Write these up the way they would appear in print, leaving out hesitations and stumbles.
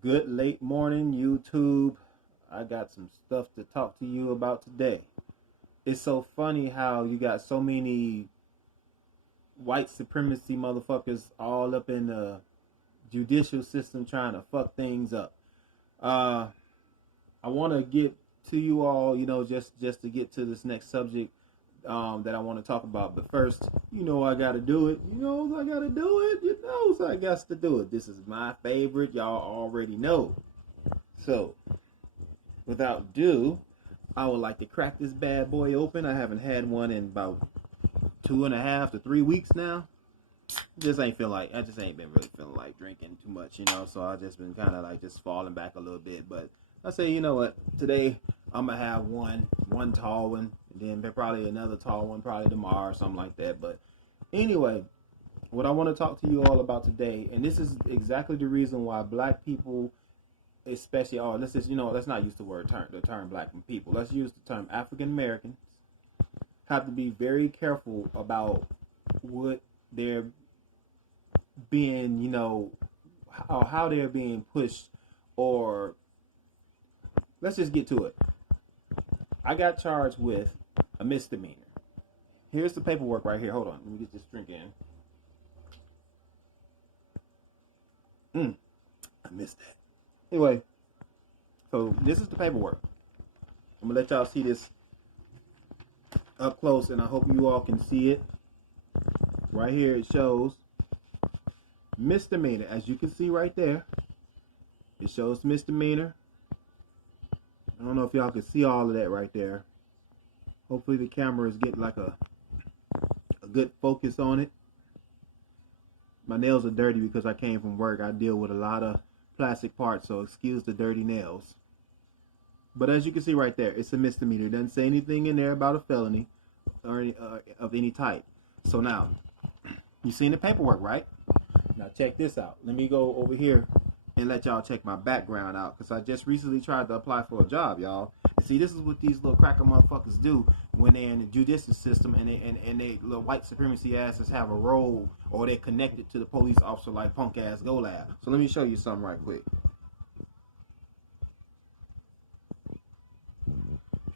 Good late morning, YouTube. I got some stuff to talk to you about today. It's so funny how you got so many white supremacy motherfuckers all up in the judicial system trying to fuck things up. Uh, I want to get to you all, just to get to this next subject that I want to talk about. But first, I got to do it. I got to do it. I got to do it. This is my favorite. Y'all already know. So, without ado, I would like to crack this bad boy open. I haven't had one in about 2.5 to 3 weeks now. I just ain't been really feeling like drinking too much, So I just been kind of like just falling back a little bit. But I say, you know what? Today I'm gonna have one tall one, and then probably another tall one, probably tomorrow or something like that. But anyway, what I want to talk to you all about today, and this is exactly the reason why black people, especially, let's not use the term black people. Let's use the term African Americans. Have to be very careful about what they're being, how they're being pushed, or let's just get to it. I got charged with a misdemeanor. Here's the paperwork right here. Hold on, let me get this drink in. I missed that. Anyway, so this is the paperwork. I'm gonna let y'all see this up close, and I hope you all can see it. Right here it shows misdemeanor. As you can see right there, it shows misdemeanor. I don't know if y'all can see all of that right there. Hopefully the camera is getting like a good focus on it. My nails are dirty because I came from work. I deal with a lot of plastic parts, so excuse the dirty nails. But as you can see right there, it's a misdemeanor. It doesn't say anything in there about a felony or of any type. So now, you seen the paperwork, right? Now check this out. Let me go over here and let y'all check my background out, because I just recently tried to apply for a job, y'all. And see, this is what these little cracker motherfuckers do when they're in the judicial system, and they little white supremacy asses have a role, or they're connected to the police officer like punk ass Go Lab. So let me show you something right quick.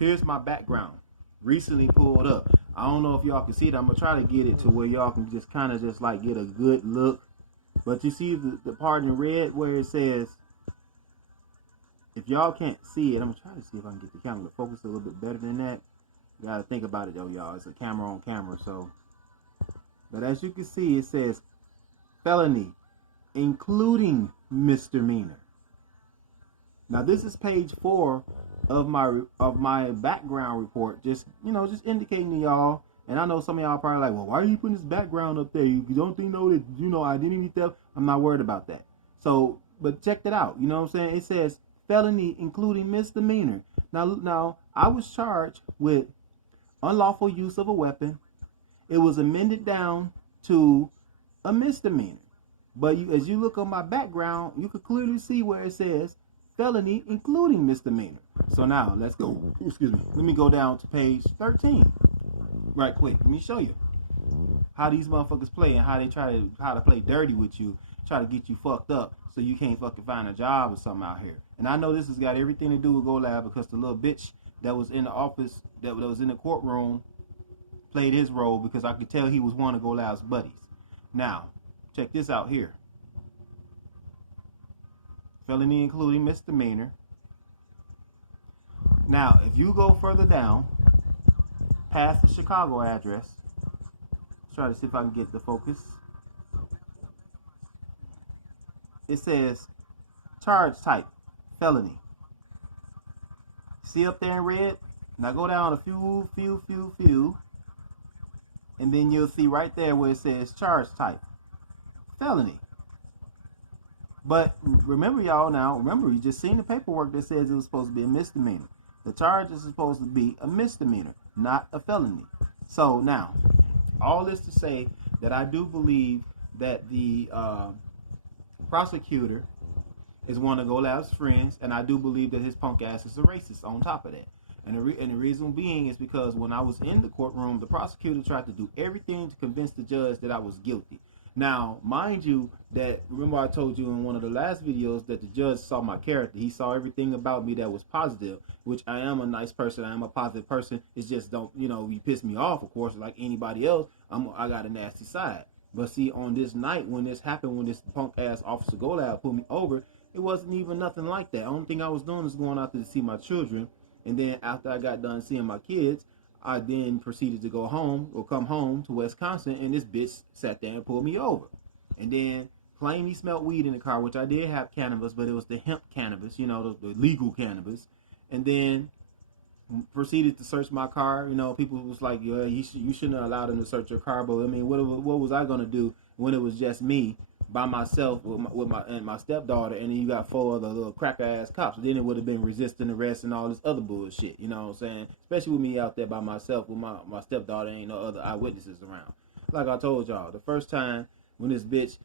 Here's my background. Recently pulled up. I don't know if y'all can see it. I'm gonna try to get it to where y'all can just kind of just like get a good look. But you see the part in red where it says, if y'all can't see it, I'm gonna try to see if I can get the camera to focus a little bit better than that. You gotta think about it though, y'all. It's a camera on camera, so. But as you can see, it says felony, including misdemeanor. Now this is page 4 of my background report, just indicating to y'all. And I know some of y'all probably like, well, why are you putting this background up there? You don't think that identity theft? I'm not worried about that. So, but check that out. You know what I'm saying? It says felony including misdemeanor. Now I was charged with unlawful use of a weapon. It was amended down to a misdemeanor. But as you look on my background, you can clearly see where it says felony including misdemeanor. So now let's go. Excuse me. Let me go down to page 13 right quick. Let me show you how these motherfuckers play, and how they try to play dirty with you, try to get you fucked up so you can't fucking find a job or something out here. And I know this has got everything to do with Go Lab, because the little bitch that was in the office, that was in the courtroom, played his role, because I could tell he was one of Go Lab's buddies. Now, check this out here. Felony including misdemeanor. Now, if you go further down, past the Chicago address, let's try to see if I can get the focus. It says charge type, felony. See up there in red? Now go down a few, and then you'll see right there where it says charge type, felony. But remember, you just seen the paperwork that says it was supposed to be a misdemeanor. The charge is supposed to be a misdemeanor, not a felony. So now, all this to say that I do believe that the prosecutor is one of Go Lab's friends, and I do believe that his punk ass is a racist on top of that. And the reason being is because when I was in the courtroom, the prosecutor tried to do everything to convince the judge that I was guilty. Now, mind you, that remember I told you in one of the last videos that the judge saw my character. He saw everything about me that was positive, which I am a nice person. I am a positive person. It's just don't, you piss me off, of course, like anybody else. I got a nasty side. But see, on this night when this happened, when this punk ass Officer Golab pulled me over, it wasn't even nothing like that. The only thing I was doing is going out there to see my children, and then after I got done seeing my kids, I then proceeded to go home or come home to Wisconsin, and this bitch sat there and pulled me over. And then claimed he smelled weed in the car, which I did have cannabis, but it was the hemp cannabis, the legal cannabis. And then proceeded to search my car. People was like, yeah, you shouldn't have allowed him to search your car. But I mean, what was I going to do when it was just me by myself with my stepdaughter, and then you got 4 other little cracker ass cops? Then it would have been resisting arrest and all this other bullshit. You know what I'm saying? Especially with me out there by myself with my stepdaughter, ain't no other eyewitnesses around. Like I told y'all, the first time when this bitch,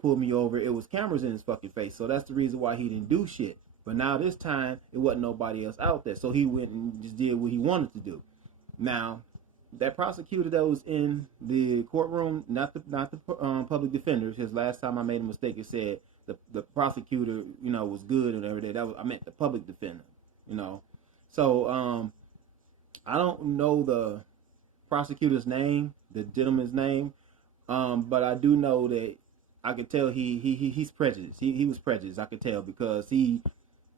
pulled me over, it was cameras in his fucking face. So that's the reason why he didn't do shit. But now this time, it wasn't nobody else out there. So he went and just did what he wanted to do. Now, that prosecutor that was in the courtroom, not the public defender, his last time I made a mistake, it said the prosecutor, was good and everything. I meant the public defender, So, I don't know the prosecutor's name, the gentleman's name, but I do know that I could tell he's prejudiced. He was prejudiced. I could tell because he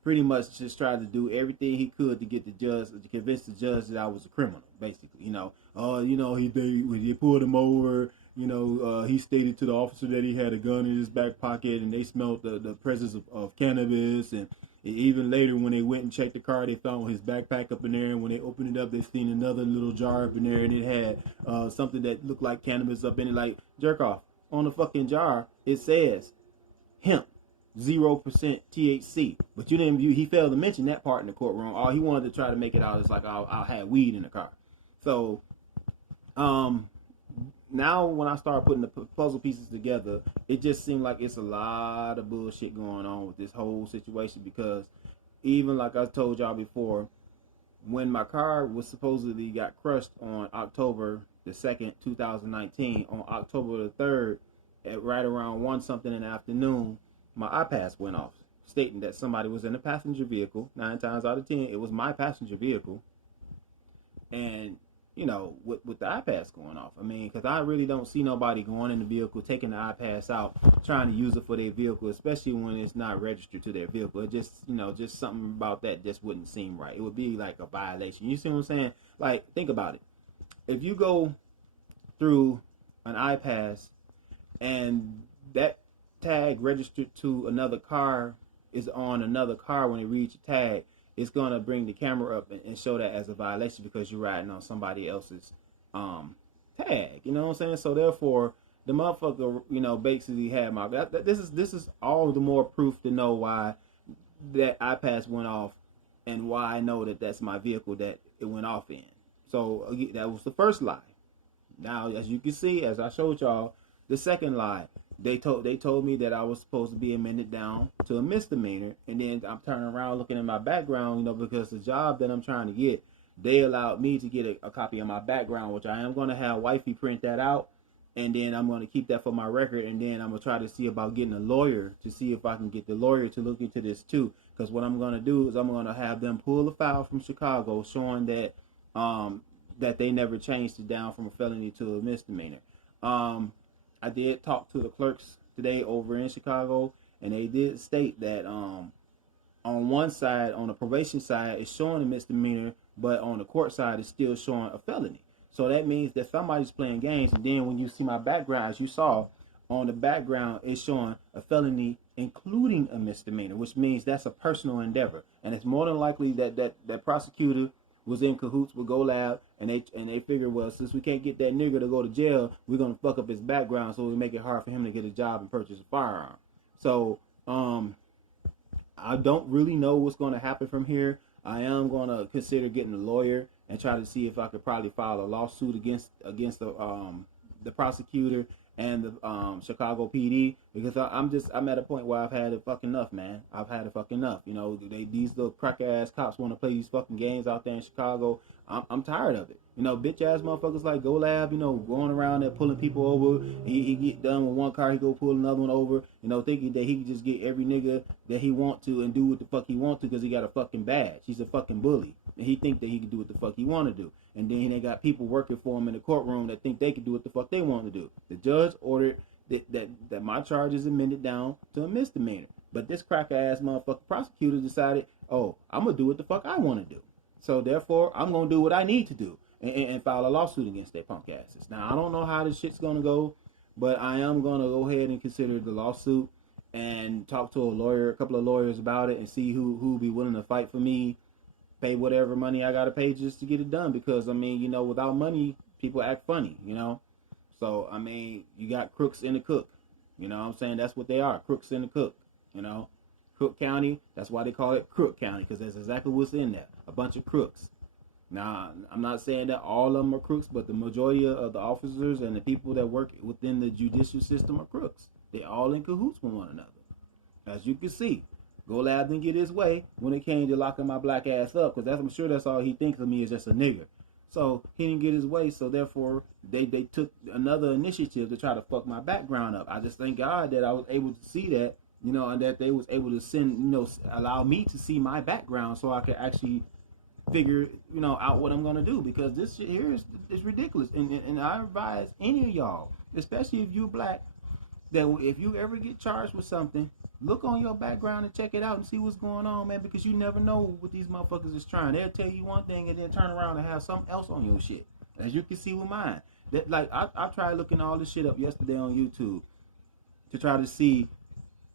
pretty much just tried to do everything he could to get the judge, to convince the judge that I was a criminal, basically. When they pulled him over, he stated to the officer that he had a gun in his back pocket, and they smelled the presence of cannabis. And even later, when they went and checked the car, they found his backpack up in there, and when they opened it up, they seen another little jar up in there, and it had something that looked like cannabis up in it, like jerk off. On the fucking jar, it says hemp. 0% THC, but he failed to mention that part in the courtroom. All he wanted to try to make it out is like I'll have weed in the car. So now when I start putting the puzzle pieces together, it just seemed like it's a lot of bullshit going on with this whole situation, because even like I told y'all before, when my car was supposedly got crushed on October the 2nd, 2019, on October the 3rd, at right around 1 something in the afternoon, my iPass went off, stating that somebody was in a passenger vehicle. 9 times out of 10, it was my passenger vehicle. And, with the iPass going off, I mean, because I really don't see nobody going in the vehicle, taking the iPass out, trying to use it for their vehicle, especially when it's not registered to their vehicle. It just, just something about that just wouldn't seem right. It would be like a violation. You see what I'm saying? Like, think about it. If you go through an iPass and that tag registered to another car is on another car, when it reads your tag, it's gonna bring the camera up and show that as a violation because you're riding on somebody else's tag. You know what I'm saying? So therefore, the motherfucker, basically had my. This is all the more proof to know why that iPass went off and why I know that that's my vehicle that it went off in. So that was the first lie. Now, as you can see, as I showed y'all, the second lie. They told me that I was supposed to be amended down to a misdemeanor, and then I'm turning around looking at my background, because the job that I'm trying to get, they allowed me to get a copy of my background, which I am going to have wifey print that out, and then I'm going to keep that for my record, and then I'm going to try to see about getting a lawyer to see if I can get the lawyer to look into this too, because what I'm going to do is I'm going to have them pull a file from Chicago showing that that they never changed it down from a felony to a misdemeanor. I did talk to the clerks today over in Chicago, and they did state that on one side, on the probation side, it's showing a misdemeanor, but on the court side, it's still showing a felony. So that means that somebody's playing games, and then when you see my background, as you saw, on the background, it's showing a felony including a misdemeanor, which means that's a personal endeavor. And it's more than likely that prosecutor was in cahoots with GoLab, and they figured, well, since we can't get that nigga to go to jail, we're gonna fuck up his background so we make it hard for him to get a job and purchase a firearm. So I don't really know what's gonna happen from here. I am gonna consider getting a lawyer and try to see if I could probably file a lawsuit against the prosecutor and the Chicago PD, because I'm at a point where I've had it fucking enough, man. I've had it fucking enough. You know, these little cracker ass cops want to play these fucking games out there in Chicago. I'm tired of it. You know, bitch ass motherfuckers like Go Lab, you know, going around there pulling people over. He get done with one car, he go pull another one over. You know, thinking that he can just get every nigga that he want to and do what the fuck he want to because he got a fucking badge. He's a fucking bully, and he think that he can do what the fuck he want to do. And then they got people working for him in the courtroom that think they can do what the fuck they want to do. The judge ordered that my charge is amended down to a misdemeanor. But this cracker ass motherfucker prosecutor decided, oh, I'm gonna do what the fuck I want to do. So therefore, I'm gonna do what I need to do and file a lawsuit against their punk asses. Now I don't know how this shit's gonna go, but I am gonna go ahead and consider the lawsuit and talk to a couple of lawyers about it, and see who be willing to fight for me. Pay whatever money I gotta pay just to get it done, because I mean, you know, without money, people act funny, you know. So I mean, you got crooks in the cook, you know what I'm saying? That's what they are, crooks in the cook, you know. Crook County, that's why they call it Crook County, because that's exactly what's in there, a bunch of crooks. Now, I'm not saying that all of them are crooks, but the majority of the officers and the people that work within the judicial system are crooks. They all in cahoots with one another, as you can see. Go Lab didn't get his way when it came to locking my black ass up, because I'm sure that's all he thinks of me is just a nigger. So he didn't get his way, so therefore they took another initiative to try to fuck my background up. I just thank God that I was able to see that, you know, and that they was able to send, you know, allow me to see my background so I could actually figure, you know, out what I'm gonna do, because this shit here is ridiculous. And I advise any of y'all, especially if you black, that if you ever get charged with something, look on your background and check it out and see what's going on, man, because you never know what these motherfuckers is trying. They'll tell you one thing and then turn around and have something else on your shit, as you can see with mine. That, like, I tried looking all this shit up yesterday on YouTube to try to see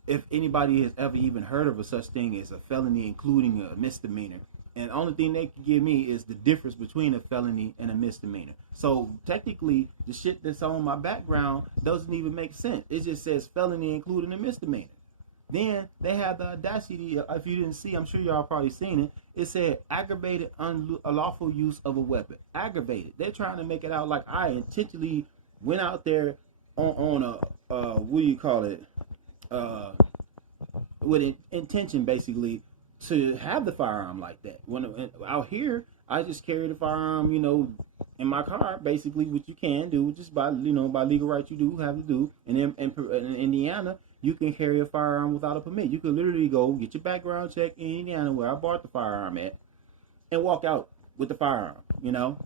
if anybody has ever even heard of a such thing as a felony including a misdemeanor. And the only thing they can give me is the difference between a felony and a misdemeanor. So technically, the shit that's on my background doesn't even make sense. It just says felony including a misdemeanor. Then they had the audacity, if you didn't see, I'm sure y'all probably seen it, it said aggravated unlawful use of a weapon. Aggravated. They're trying to make it out like I intentionally went out there on a, what do you call it, with intention basically to have the firearm like that. When out here, I just carry the firearm, you know, in my car, basically, which you can do just by, you know, by legal right, you do have to do. And in Indiana, you can carry a firearm without a permit. You can literally go get your background check in Indiana, where I bought the firearm at, and walk out with the firearm. You know,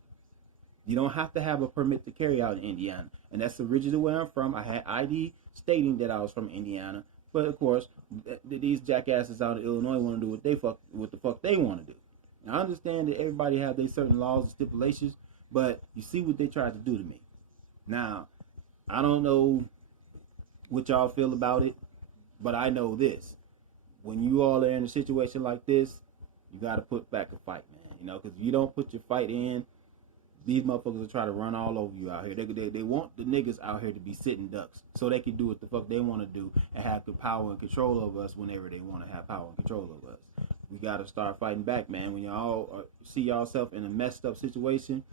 you don't have to have a permit to carry out in Indiana, and that's originally where I'm from. I had ID stating that I was from Indiana, but of course, these jackasses out of Illinois want to do what the fuck they want to do. Now, I understand that everybody have their certain laws and stipulations, but you see what they tried to do to me. Now, I don't know what y'all feel about it, but I know this: when you all are in a situation like this, you got to put back a fight, man. You know, because if you don't put your fight in, these motherfuckers will try to run all over you out here. They want the niggas out here to be sitting ducks so they can do what the fuck they want to do and have the power and control over us whenever they want to have power and control over us. We got to start fighting back, man. When y'all see yourself in a messed up situation,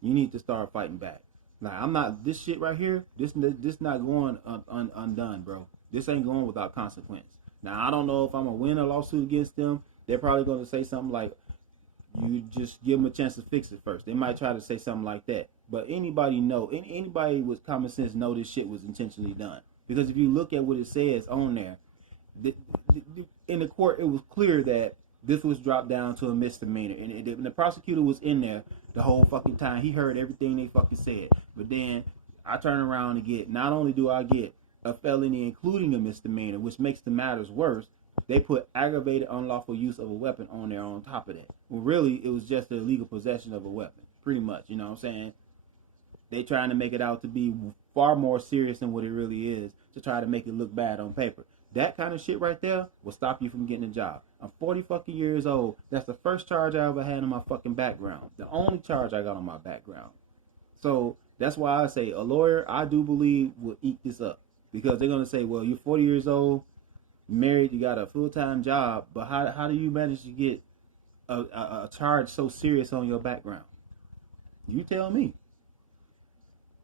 you need to start fighting back. Like, I'm not, this shit right here, this not going undone, bro. This ain't going without consequence. Now, I don't know if I'm going to win a lawsuit against them. They're probably going to say something like, you just give them a chance to fix it first. They might try to say something like that. But anybody with common sense know this shit was intentionally done. Because if you look at what it says on there, in the court, it was clear that this was dropped down to a misdemeanor. And the prosecutor was in there the whole fucking time. He heard everything they fucking said. But then I turn around and get, not only do I get a felony including a misdemeanor, which makes the matters worse, they put aggravated unlawful use of a weapon on there on top of that. Well, really, it was just the illegal possession of a weapon, pretty much. You know what I'm saying? They trying to make it out to be far more serious than what it really is, to try to make it look bad on paper. That kind of shit right there will stop you from getting a job. I'm 40 fucking years old. That's the first charge I ever had on my fucking background. The only charge I got on my background. So that's why I say a lawyer, I do believe, will eat this up. Because they're going to say, well, you're 40 years old, married, you got a full-time job, but how do you manage to get a charge so serious on your background? You tell me.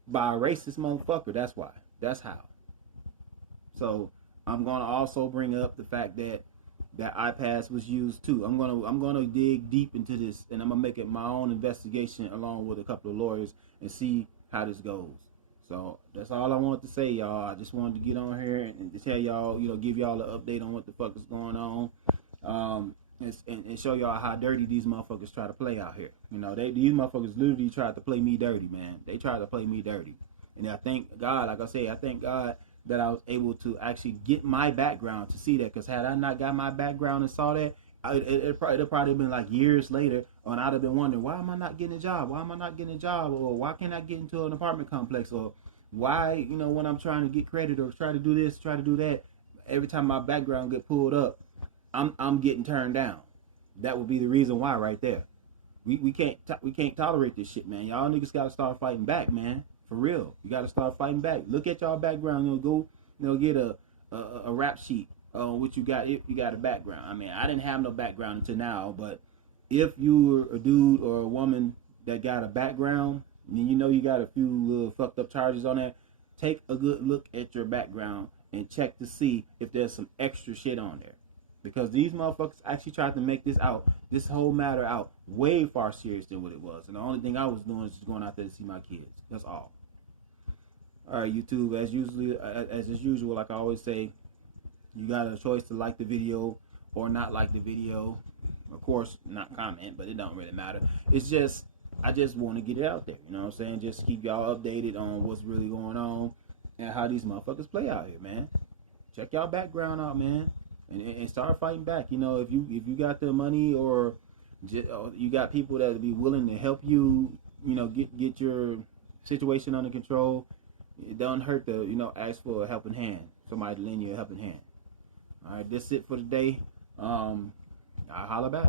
By a racist motherfucker, that's why. That's how. So I'm gonna also bring up the fact that iPads was used too. I'm gonna dig deep into this, and I'm gonna make it my own investigation along with a couple of lawyers and see how this goes. So that's all I wanted to say, y'all. I just wanted to get on here and to tell y'all, give y'all an update on what the fuck is going on, and show y'all how dirty these motherfuckers try to play out here. These motherfuckers literally tried to play me dirty, man. They tried to play me dirty, and I thank God, like I say, I thank God that I was able to actually get my background to see that. Because had I not got my background and saw that, it'd probably been like years later, and I'd have been wondering, why am I not getting a job? Why am I not getting a job? Or why can't I get into an apartment complex? Or why, when I'm trying to get credit or try to do this, try to do that, every time my background get pulled up, I'm getting turned down. That would be the reason why right there. We can't tolerate this shit, man. Y'all niggas gotta start fighting back, man. For real, you got to start fighting back. Look at y'all background. Go, get a rap sheet on what you got. If you got a background, I mean, I didn't have no background until now, but if you were a dude or a woman that got a background, and you got a few little fucked up charges on that, take a good look at your background and check to see if there's some extra shit on there. Because these motherfuckers actually tried to make this whole matter out way far serious than what it was. And the only thing I was doing is just going out there to see my kids. That's all. All right, YouTube, as usual, like I always say, you got a choice to like the video or not like the video. Of course, not comment, but it don't really matter. It's just, I just want to get it out there. You know what I'm saying? Just keep y'all updated on what's really going on and how these motherfuckers play out here, man. Check y'all background out, man, and start fighting back. If you got the money or you got people that will be willing to help you, get your situation under control. It don't hurt to, ask for a helping hand. Somebody to lend you a helping hand. All right, that's it for today. I'll holler back.